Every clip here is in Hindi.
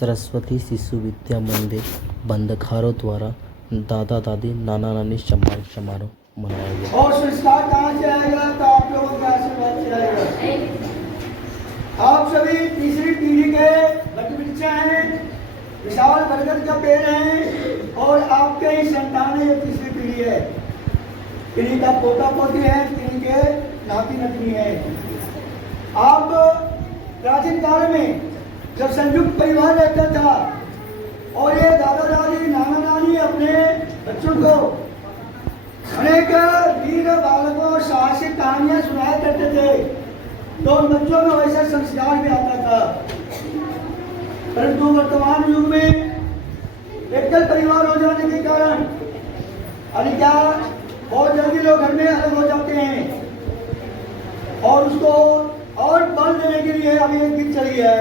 सरस्वती शिशु विद्या मंदिर बंदखारों द्वारा दादा दादी नाना नानी सम्मान समारोह मनाया गया। और संस्कार कहाँ से आएगा? तो आप लोगों के आशीर्वाद से आएगा। आप सभी तीसरी पीढ़ी के बच्चे हैं, विशाल बरगद का पेड़ है और आपके ही संतान है। ये तीसरी पीढ़ी है, किन्हीं का पोता पोती है, किन्हीं के नाती नतनी है। आप प्राचीन काल में जब संयुक्त परिवार रहता था और ये दादा दादी नाना नानी अपने बच्चों को अनेक वीर बालकों साहसिक कहानियां सुनाया करते थे, तो उन बच्चों में वैसा संस्कार भी आता था। परंतु वर्तमान युग में एकल परिवार हो जाने के कारण अरे क्या बहुत जल्दी लोग घर में अलग हो जाते हैं और उसको और बल देने के लिए अभी एक दिन चली है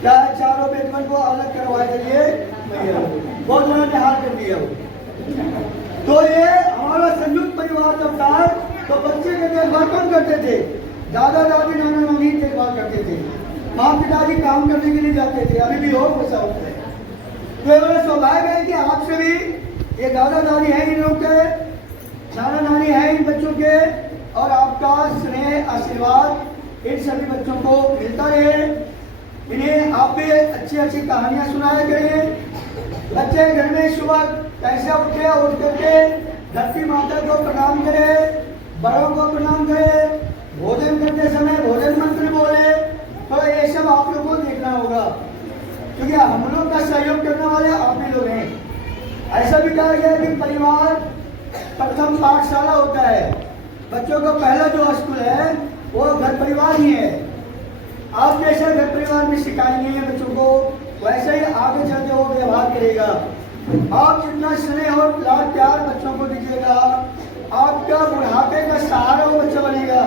क्या चारों बेटवन को अलग करवाने के लिए बहुत लोगों ने हाल कर दिया। तो ये हमारा संयुक्त परिवार जब था तो बच्चे के देखभाल कौन करते थे? दादा दादी नाना नानी देखभाल करते थे, माँ पिताजी काम करने के लिए जाते थे, अभी भी हो वैसा होता है। तो ये सौभाग्य है कि आपसे भी ये दादा दादी है इन लोग के, नाना नानी है इन बच्चों के, और आपका स्नेह आशीर्वाद इन सभी बच्चों को मिलता रहे। इन्हें आप भी अच्छी अच्छी कहानियां सुनाया करें। बच्चे घर में सुबह कैसे उठे, उठ करके धरती माता को प्रणाम करे, बड़ों को प्रणाम करे, भोजन करते समय भोजन मंत्र बोले। तो ये सब आप लोगों को देखना होगा, क्योंकि हम लोग का सहयोग करने वाले आप ही लोग हैं। ऐसा भी कहा गया कि परिवार प्रथम पाठशाला होता है। बच्चों का पहला जो स्कूल है वो घर परिवार ही है। आप जैसे घर परिवार में सिखाएंगे बच्चों को, वैसे ही आगे चलते वो व्यवहार करेगा। आप जितना स्नेह और लाड प्यार बच्चों को दीजिएगा, आपका बुढ़ापे का सहारा वो बच्चा बनेगा।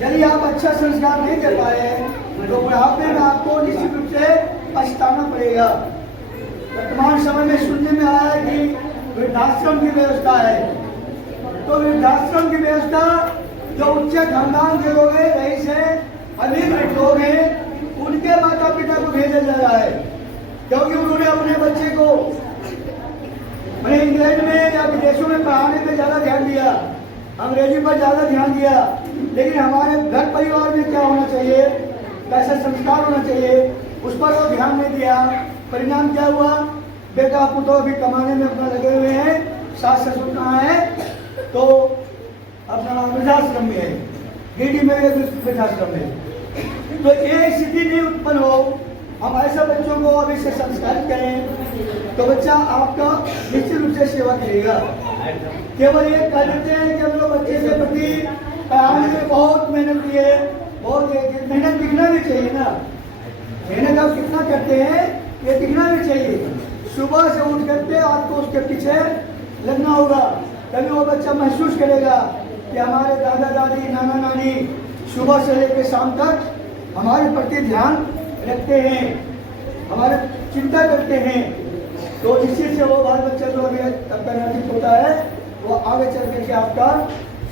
यदि आप अच्छा संस्कार नहीं दे पाए तो बुढ़ापे में आपको निश्चित रूप से पछताना पड़ेगा। वर्तमान समय में सुनने में आया है कि वृद्धाश्रम की व्यवस्था है, तो वृद्धाश्रम की व्यवस्था जो उच्च खानदान के लोग हैं, रईस हैं, अमीर लोग हैं, उनके माता पिता को भेजा जा रहा है, क्योंकि उन्होंने अपने बच्चे को इंग्लैंड में या विदेशों में पढ़ाने पे ज्यादा ध्यान दिया, अंग्रेजी पर ज्यादा ध्यान दिया। लेकिन हमारे घर परिवार में क्या होना चाहिए, कैसा संस्कार होना चाहिए, उस पर वो ध्यान नहीं दिया। परिणाम क्या हुआ? बेटा पुतों भी कमाने में अपना लगे हुए हैं, सास ससुर कहाँ है तो अपना वृद्धाश्रम में है, गिरडी में वृद्धाश्रम में। तो ये स्थिति नहीं उत्पन्न हो, हम ऐसे बच्चों को अभी से संस्कारित करें तो बच्चा आपका निश्चित रूप से सेवा करेगा। केवल ये कह देते हैं कि हम लोग बच्चे के प्रति पढ़ाने में बहुत मेहनत की है, बहुत मेहनत दिखना भी चाहिए ना। मेहनत आप कितना करते हैं ये दिखना भी चाहिए। सुबह से उठ करके आपको उसके पीछे लगना होगा, तभी वो बच्चा महसूस करेगा कि हमारे दादा दादी नाना नानी सुबह से लेकर शाम तक हमारे प्रति ध्यान रखते हैं, हमारे चिंता करते हैं। तो इसी से वो बाल बच्चा जो अभी आपका नातिक होता है वो आगे चल करके आपका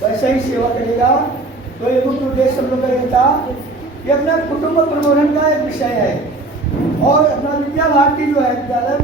वैसे ही सेवा करेगा। तो ये मुख्य उद्देश्य हम लोग का ये था कि अपना कुटुंब प्रबोधन का एक विषय है, और अपना विद्या भारती जो है विद्यालय